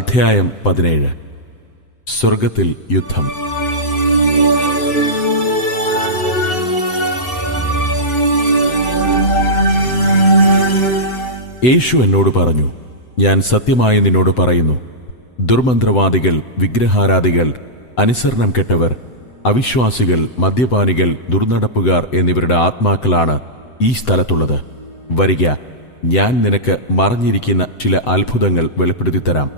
അധ്യായം 17. സ്വർഗത്തിൽ യുദ്ധം. യേശു എന്നോട് പറഞ്ഞു, ഞാൻ സത്യമായി നിന്നോട് പറയുന്നു, ദുർമന്ത്രവാദികൾ, വിഗ്രഹാരാധികൾ, അനുസരണം കെട്ടവർ, അവിശ്വാസികൾ, മദ്യപാനികൾ, ദുർനടപ്പുകാർ എന്നിവരുടെ ആത്മാക്കളാണ് ഈ സ്ഥലത്തുള്ളത്. വരിക, ഞാൻ നിനക്ക് മറഞ്ഞിരിക്കുന്ന ചില അത്ഭുതങ്ങൾ വെളിപ്പെടുത്തിത്തരാം.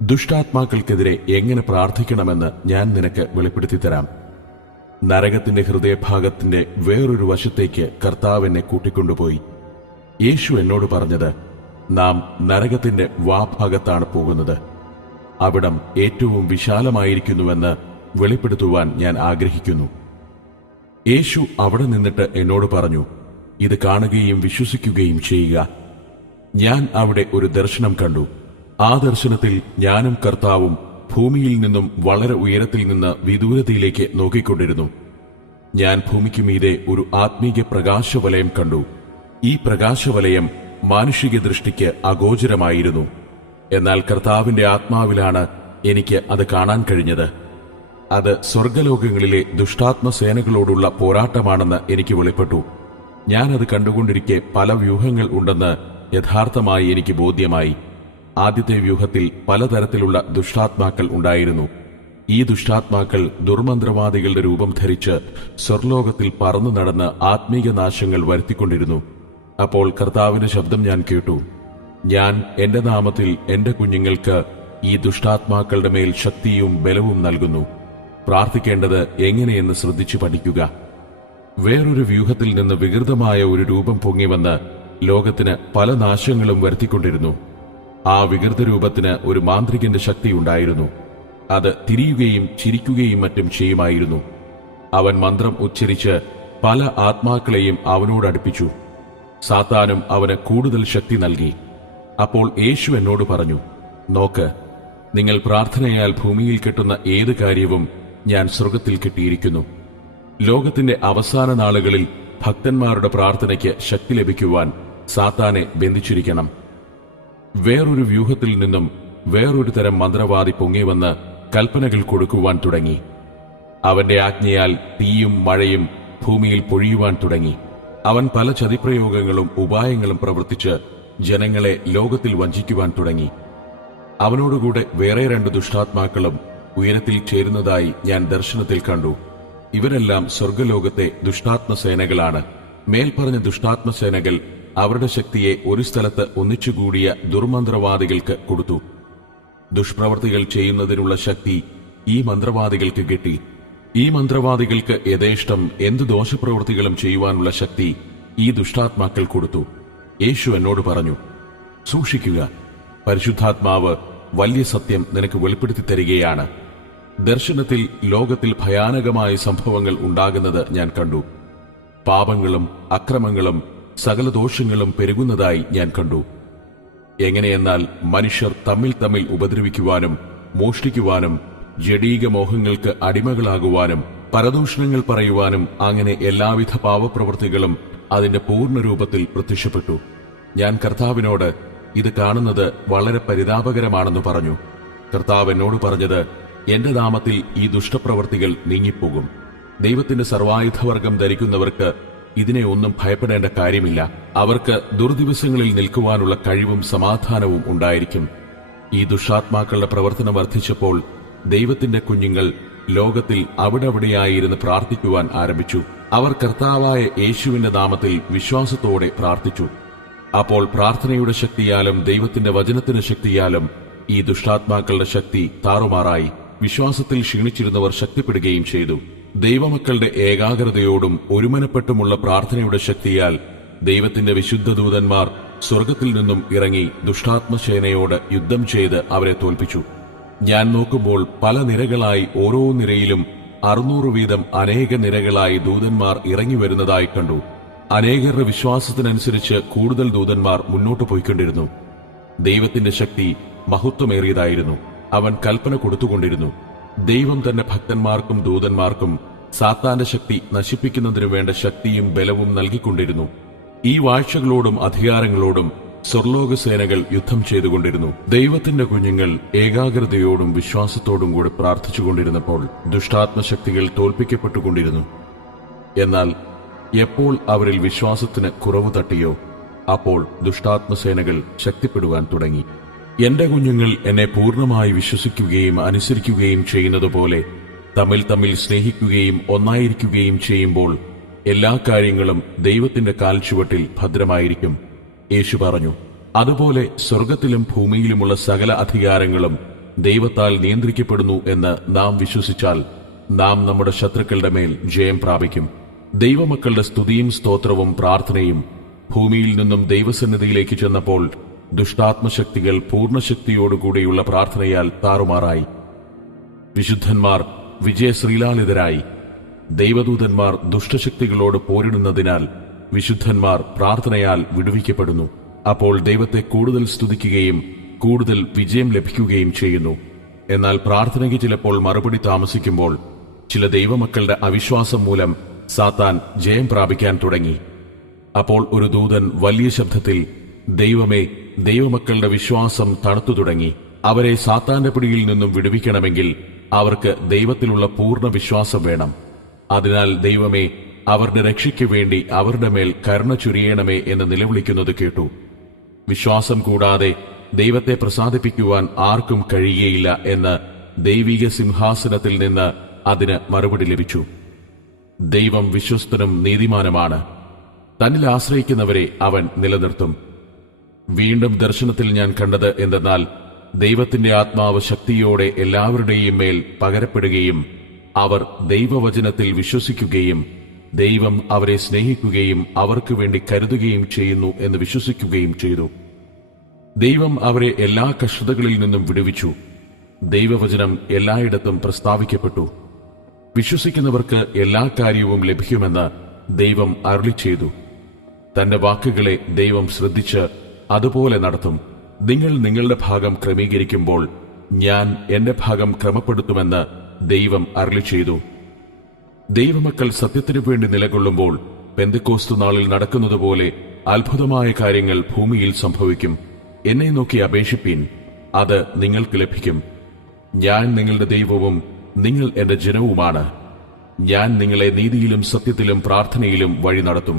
ദുഷ്ടാത്മാക്കൾക്കെതിരെ എങ്ങനെ പ്രാർത്ഥിക്കണമെന്ന് ഞാൻ നിനക്ക് വെളിപ്പെടുത്തിത്തരാം. നരകത്തിന്റെ ഹൃദയഭാഗത്തിന്റെ വേറൊരു വശത്തേക്ക് കർത്താവ് എന്നെ കൂട്ടിക്കൊണ്ടുപോയി. യേശു എന്നോട് പറഞ്ഞത്, നാം നരകത്തിന്റെ വാഭാഗത്താണ് പോകുന്നത്. അവിടം ഏറ്റവും വിശാലമായിരിക്കുന്നുവെന്ന് വെളിപ്പെടുത്തുവാൻ ഞാൻ ആഗ്രഹിക്കുന്നു. യേശു അവിടെ നിന്നിട്ട് എന്നോട് പറഞ്ഞു, ഇത് കാണുകയും വിശ്വസിക്കുകയും ചെയ്യുക. ഞാൻ അവിടെ ഒരു ദർശനം കണ്ടു. ആ ദർശനത്തിൽ ഞാനും കർത്താവും ഭൂമിയിൽ നിന്നും വളരെ ഉയരത്തിൽ നിന്ന് വിദൂരതയിലേക്ക് നോക്കിക്കൊണ്ടിരുന്നു. ഞാൻ ഭൂമിക്ക് മീതെ ഒരു ആത്മീക പ്രകാശവലയം കണ്ടു. ഈ പ്രകാശവലയം മാനുഷിക ദൃഷ്ടിക്ക് അഗോചരമായിരുന്നു. എന്നാൽ കർത്താവിന്റെ ആത്മാവിലാണ് എനിക്ക് അത് കാണാൻ കഴിഞ്ഞത്. അത് സ്വർഗലോകങ്ങളിലെ ദുഷ്ടാത്മസേനകളോടുള്ള പോരാട്ടമാണെന്ന് എനിക്ക് വെളിപ്പെട്ടു. ഞാനത് കണ്ടുകൊണ്ടിരിക്കെ പല വ്യൂഹങ്ങൾ ഉണ്ടെന്ന് യഥാർത്ഥമായി എനിക്ക് ബോധ്യമായി. ആദ്യത്തെ വ്യൂഹത്തിൽ പലതരത്തിലുള്ള ദുഷ്ടാത്മാക്കൾ ഉണ്ടായിരുന്നു. ഈ ദുഷ്ടാത്മാക്കൾ ദുർമന്ത്രവാദികളുടെ രൂപം ധരിച്ച് സ്വർലോകത്തിൽ പറന്നു നടന്ന് ആത്മീക നാശങ്ങൾ വരുത്തിക്കൊണ്ടിരുന്നു. അപ്പോൾ കർത്താവിന്റെ ശബ്ദം ഞാൻ കേട്ടു, ഞാൻ എന്റെ നാമത്തിൽ എന്റെ കുഞ്ഞുങ്ങൾക്ക് ഈ ദുഷ്ടാത്മാക്കളുടെ മേൽ ശക്തിയും ബലവും നൽകുന്നു. പ്രാർത്ഥിക്കേണ്ടത് എങ്ങനെയെന്ന് ശ്രദ്ധിച്ചു പഠിക്കുക. വേറൊരു വ്യൂഹത്തിൽ നിന്ന് വികൃതമായ ഒരു രൂപം പൊങ്ങിവന്ന് ലോകത്തിന് പല നാശങ്ങളും വരുത്തിക്കൊണ്ടിരുന്നു. ആ വികൃത രൂപത്തിന് ഒരു മാന്ത്രികന്റെ ശക്തി ഉണ്ടായിരുന്നു. അത് തിരിയുകയും ചിരിക്കുകയും മറ്റും ചെയ്യുമായിരുന്നു. അവൻ മന്ത്രം ഉച്ചരിച്ച് പല ആത്മാക്കളെയും അവനോട് അടുപ്പിച്ചു. സാത്താനും അവന് കൂടുതൽ ശക്തി നൽകി. അപ്പോൾ യേശു എന്നോട് പറഞ്ഞു, നോക്ക്, നിങ്ങൾ പ്രാർത്ഥനയാൽ ഭൂമിയിൽ കെട്ടുന്ന ഏത് കാര്യവും ഞാൻ സ്വർഗത്തിൽ കെട്ടിയിരിക്കുന്നു. ലോകത്തിന്റെ അവസാന നാളുകളിൽ ഭക്തന്മാരുടെ പ്രാർത്ഥനയ്ക്ക് ശക്തി ലഭിക്കുവാൻ സാത്താനെ ബന്ധിച്ചിരിക്കണം. വേറൊരു വ്യൂഹത്തിൽ നിന്നും വേറൊരു തരം മന്ത്രവാദി പൊങ്ങിവന്ന് കൽപ്പനകൾ കൊടുക്കുവാൻ തുടങ്ങി. അവന്റെ ആജ്ഞയാൽ തീയും മഴയും ഭൂമിയിൽ പൊഴിയുവാൻ തുടങ്ങി. അവൻ പല ചതിപ്രയോഗങ്ങളും ഉപായങ്ങളും പ്രവർത്തിച്ച് ജനങ്ങളെ ലോകത്തിൽ വഞ്ചിക്കുവാൻ തുടങ്ങി. അവനോടുകൂടെ വേറെ 2 ദുഷ്ടാത്മാക്കളും ഉയരത്തിൽ ചേരുന്നതായി ഞാൻ ദർശനത്തിൽ കണ്ടു. ഇവരെല്ലാം സ്വർഗലോകത്തെ ദുഷ്ടാത്മസേനകളാണ്. മേൽപ്പറഞ്ഞ ദുഷ്ടാത്മസേനകൾ അവരുടെ ശക്തിയെ ഒരു സ്ഥലത്ത് ഒന്നിച്ചുകൂടിയ ദുർമന്ത്രവാദികൾക്ക് കൊടുത്തു. ദുഷ്പ്രവർത്തികൾ ചെയ്യുന്നതിനുള്ള ശക്തി ഈ മന്ത്രവാദികൾക്ക് കിട്ടി. ഈ മന്ത്രവാദികൾക്ക് യഥേഷ്ടം എന്തു ദോഷപ്രവൃത്തികളും ചെയ്യുവാനുള്ള ശക്തി ഈ ദുഷ്ടാത്മാക്കൾ കൊടുത്തു. യേശു എന്നോട് പറഞ്ഞു, സൂക്ഷിക്കുക, പരിശുദ്ധാത്മാവ് വലിയ സത്യം നിനക്ക് വെളിപ്പെടുത്തി തരികയാണ്. ദർശനത്തിൽ ലോകത്തിൽ ഭയാനകമായ സംഭവങ്ങൾ ഉണ്ടാകുന്നത് ഞാൻ കണ്ടു. പാപങ്ങളും അക്രമങ്ങളും സകല ദോഷങ്ങളും പെരുകുന്നതായി ഞാൻ കണ്ടു. എങ്ങനെയെന്നാൽ മനുഷ്യർ തമ്മിൽ ഉപദ്രവിക്കുവാനും മോഷ്ടിക്കുവാനും ജഡീക മോഹങ്ങൾക്ക് അടിമകളാകുവാനും പരദൂഷണങ്ങൾ പറയുവാനും അങ്ങനെ എല്ലാവിധ പാവപ്രവൃത്തികളും അതിന്റെ പൂർണ്ണരൂപത്തിൽ പ്രത്യക്ഷപ്പെട്ടു. ഞാൻ കർത്താവിനോട്, ഇത് കാണുന്നത് വളരെ പരിതാപകരമാണെന്ന് പറഞ്ഞു. കർത്താവ് എന്നോട് പറഞ്ഞത്, എന്റെ നാമത്തിൽ ഈ ദുഷ്ടപ്രവൃത്തികൾ നീങ്ങിപ്പോകും. ദൈവത്തിന്റെ സർവായുധവർഗം ധരിക്കുന്നവർക്ക് ഇതിനെ ഒന്നും ഭയപ്പെടേണ്ട കാര്യമില്ല. അവർക്ക് ദുർദിവസങ്ങളിൽ നിൽക്കുവാനുള്ള കഴിവും സമാധാനവും ഉണ്ടായിരിക്കും. ഈ ദുഷ്ടാത്മാക്കളുടെ പ്രവർത്തനം വർദ്ധിച്ചപ്പോൾ ദൈവത്തിന്റെ കുഞ്ഞുങ്ങൾ ലോകത്തിൽ അവിടെയായിരുന്ന് പ്രാർത്ഥിക്കുവാൻ ആരംഭിച്ചു. അവർ കർത്താവായ യേശുവിന്റെ നാമത്തിൽ വിശ്വാസത്തോടെ പ്രാർത്ഥിച്ചു. അപ്പോൾ പ്രാർത്ഥനയുടെ ശക്തിയാലും ദൈവത്തിന്റെ വചനത്തിന്റെ ശക്തിയാലും ഈ ദുഷ്ടാത്മാക്കളുടെ ശക്തി താറുമാറായി. വിശ്വാസത്തിൽ ക്ഷീണിച്ചിരുന്നവർ ശക്തിപ്പെടുകയും ചെയ്തു. ദൈവമക്കളുടെ ഏകാഗ്രതയോടും ഒരുമനപ്പെട്ടുമുള്ള പ്രാർത്ഥനയുടെ ശക്തിയാൽ ദൈവത്തിന്റെ വിശുദ്ധ ദൂതന്മാർ സ്വർഗത്തിൽ നിന്നും ഇറങ്ങി ദുഷ്ടാത്മസേനയോട് യുദ്ധം ചെയ്ത് അവരെ തോൽപ്പിച്ചു. ഞാൻ നോക്കുമ്പോൾ പല നിരകളായി ഓരോ നിരയിലും 600 വീതം അനേക നിരകളായി ദൂതന്മാർ ഇറങ്ങി വരുന്നതായി കണ്ടു. അനേകരുടെ വിശ്വാസത്തിനനുസരിച്ച് കൂടുതൽ ദൂതന്മാർ മുന്നോട്ട് പോയിക്കൊണ്ടിരുന്നു. ദൈവത്തിന്റെ ശക്തി മഹത്വമേറിയതായിരുന്നു. അവൻ കൽപ്പന കൊടുത്തുകൊണ്ടിരുന്നു. ദൈവം തന്റെ ഭക്തന്മാർക്കും ദൂതന്മാർക്കും സാത്താന്റെ ശക്തി നശിപ്പിക്കുന്നതിനു വേണ്ട ശക്തിയും ബലവും നൽകിക്കൊണ്ടിരുന്നു. ഈ വാഴ്ചകളോടും അധികാരങ്ങളോടും സ്വർലോകസേനകൾ യുദ്ധം ചെയ്തുകൊണ്ടിരുന്നു. ദൈവത്തിന്റെ കുഞ്ഞുങ്ങൾ ഏകാഗ്രതയോടും വിശ്വാസത്തോടും കൂടി പ്രാർത്ഥിച്ചുകൊണ്ടിരുന്നപ്പോൾ ദുഷ്ടാത്മശക്തികൾ തോൽപ്പിക്കപ്പെട്ടുകൊണ്ടിരുന്നു. എന്നാൽ എപ്പോൾ അവരിൽ വിശ്വാസത്തിന് കുറവ് തട്ടിയോ അപ്പോൾ ദുഷ്ടാത്മസേനകൾ ശക്തിപ്പെടുവാൻ തുടങ്ങി. എന്റെ കുഞ്ഞുങ്ങൾ എന്നെ പൂർണ്ണമായി വിശ്വസിക്കുകയും അനുസരിക്കുകയും ചെയ്യുന്നതുപോലെ തമ്മിൽ തമ്മിൽ സ്നേഹിക്കുകയും ഒന്നായിരിക്കുകയും ചെയ്യുമ്പോൾ എല്ലാ കാര്യങ്ങളും ദൈവത്തിന്റെ കാൽച്ചുവട്ടിൽ ഭദ്രമായിരിക്കും. യേശു പറഞ്ഞു, അതുപോലെ സ്വർഗത്തിലും ഭൂമിയിലുമുള്ള സകല അധികാരങ്ങളും ദൈവത്താൽ നിയന്ത്രിക്കപ്പെടുന്നു എന്ന് നാം വിശ്വസിച്ചാൽ നാം നമ്മുടെ ശത്രുക്കളുടെ മേൽ ജയം പ്രാപിക്കും. ദൈവമക്കളുടെ സ്തുതിയും സ്തോത്രവും പ്രാർത്ഥനയും ഭൂമിയിൽ നിന്നും ദൈവസന്നിധിയിലേക്ക് ചെന്നപ്പോൾ ദുഷ്ടാത്മശക്തികൾ പൂർണ്ണശക്തിയോടുകൂടിയുള്ള പ്രാർത്ഥനയാൽ താറുമാറായി. വിശുദ്ധന്മാർ വിജയശ്രീലാളിതരായി. ദൈവദൂതന്മാർ ദുഷ്ടശക്തികളോട് പോരിടുന്നതിനാൽ വിശുദ്ധന്മാർ പ്രാർത്ഥനയാൽ വിടുവിക്കപ്പെടുന്നു. അപ്പോൾ ദൈവത്തെ കൂടുതൽ സ്തുതിക്കുകയും കൂടുതൽ വിജയം ലഭിക്കുകയും ചെയ്യുന്നു. എന്നാൽ പ്രാർത്ഥനയ്ക്ക് ചിലപ്പോൾ മറുപടി താമസിക്കുമ്പോൾ ചില ദൈവമക്കളുടെ അവിശ്വാസം മൂലം സാത്താൻ ജയം പ്രാപിക്കാൻ തുടങ്ങി. അപ്പോൾ ഒരു ദൂതൻ വലിയ ശബ്ദത്തിൽ, ദൈവമേ, ദൈവമക്കളുടെ വിശ്വാസം തണുത്തു തുടങ്ങി. അവരെ സാത്താന്റെ പിടിയിൽ നിന്നും വിടുവിക്കണമെങ്കിൽ അവർക്ക് ദൈവത്തിലുള്ള പൂർണ്ണ വിശ്വാസം വേണം. അതിനാൽ ദൈവമേ, അവരുടെ രക്ഷയ്ക്ക് വേണ്ടി അവരുടെ മേൽ കരുണ ചൊരിയണമേ എന്ന് നിലവിളിക്കുന്നത് കേട്ടു. വിശ്വാസം കൂടാതെ ദൈവത്തെ പ്രസാദിപ്പിക്കുവാൻ ആർക്കും കഴിയുകയില്ല എന്ന് ദൈവിക സിംഹാസനത്തിൽ നിന്ന് അതിന് മറുപടി ലഭിച്ചു. ദൈവം വിശ്വസ്തനും നീതിമാനുമാണ്. തന്നിൽ ആശ്രയിക്കുന്നവരെ അവൻ നിലനിർത്തും. വീണ്ടും ദർശനത്തിൽ ഞാൻ കണ്ടത് എന്തെന്നാൽ ദൈവത്തിന്റെ ആത്മാവ് ശക്തിയോടെ എല്ലാവരുടെയും മേൽ പകരപ്പെടുകയും അവർ ദൈവവചനത്തിൽ വിശ്വസിക്കുകയും ദൈവം അവരെ സ്നേഹിക്കുകയും അവർക്ക് വേണ്ടി കരുതുകയും ചെയ്യുന്നു എന്ന് വിശ്വസിക്കുകയും ചെയ്തു. ദൈവം അവരെ എല്ലാ കഷ്ടതകളിൽ നിന്നും വിടുവിച്ചു. ദൈവവചനം എല്ലായിടത്തും പ്രസ്താവിക്കപ്പെട്ടു. വിശ്വസിക്കുന്നവർക്ക് എല്ലാ കാര്യവും ലഭിക്കുമെന്ന് ദൈവം അരുളിച്ചെയ്തു. തന്റെ വാക്കുകളെ ദൈവം ശ്രദ്ധിച്ച് അതുപോലെ നടത്തും. നിങ്ങൾ നിങ്ങളുടെ ഭാഗം ക്രമീകരിക്കുമ്പോൾ ഞാൻ എന്റെ ഭാഗം ക്രമപ്പെടുത്തുമെന്ന് ദൈവം അരുളിച്ചെയ്തു. ദൈവമക്കൾ സത്യത്തിനു വേണ്ടി നിലകൊള്ളുമ്പോൾ പെന്തക്കോസ്തു നാളിൽ നടക്കുന്നതുപോലെ അത്ഭുതമായ കാര്യങ്ങൾ ഭൂമിയിൽ സംഭവിക്കും. എന്നെ നോക്കി അപേക്ഷിപ്പീൻ, അത് നിങ്ങൾക്ക് ലഭിക്കും. ഞാൻ നിങ്ങളുടെ ദൈവവും നിങ്ങൾ എന്റെ ജനവുമാണ്. ഞാൻ നിങ്ങളെ നീതിയിലും സത്യത്തിലും പ്രാർത്ഥനയിലും വഴി നടത്തും.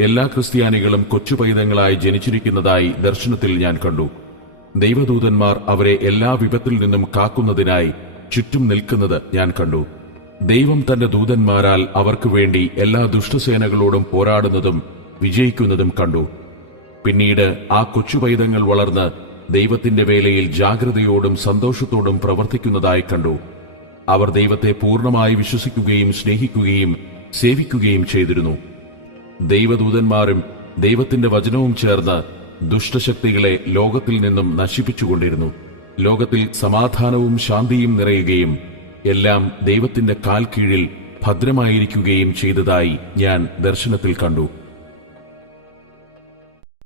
എല്ലാ ക്രിസ്ത്യാനികളും കൊച്ചുപൈതങ്ങളായി ജനിച്ചിരിക്കുന്നതായി ദർശനത്തിൽ ഞാൻ കണ്ടു. ദൈവദൂതന്മാർ അവരെ എല്ലാ വിപത്തിൽ നിന്നും കാക്കുന്നതിനായി ചുറ്റും നിൽക്കുന്നത് ഞാൻ കണ്ടു. ദൈവം തന്റെ ദൂതന്മാരാൽ അവർക്ക് വേണ്ടി എല്ലാ ദുഷ്ടസേനകളോടും പോരാടുന്നതും വിജയിക്കുന്നതും കണ്ടു. പിന്നീട് ആ കൊച്ചുപൈതങ്ങൾ വളർന്ന് ദൈവത്തിന്റെ വേലയിൽ ജാഗ്രതയോടും സന്തോഷത്തോടും പ്രവർത്തിക്കുന്നതായി കണ്ടു. അവർ ദൈവത്തെ പൂർണ്ണമായി വിശ്വസിക്കുകയും സ്നേഹിക്കുകയും സേവിക്കുകയും ചെയ്തിരുന്നു. ദൈവദൂതന്മാരും ദൈവത്തിന്റെ വചനവും ചേർന്ന് ദുഷ്ടശക്തികളെ ലോകത്തിൽ നിന്നും നശിപ്പിച്ചുകൊണ്ടിരുന്നു. ലോകത്തിൽ സമാധാനവും ശാന്തിയും നിറയുകയും എല്ലാം ദൈവത്തിന്റെ കാൽ കീഴിൽ ഭദ്രമായിരിക്കുകയും ചെയ്തതായി ഞാൻ ദർശനത്തിൽ കണ്ടു.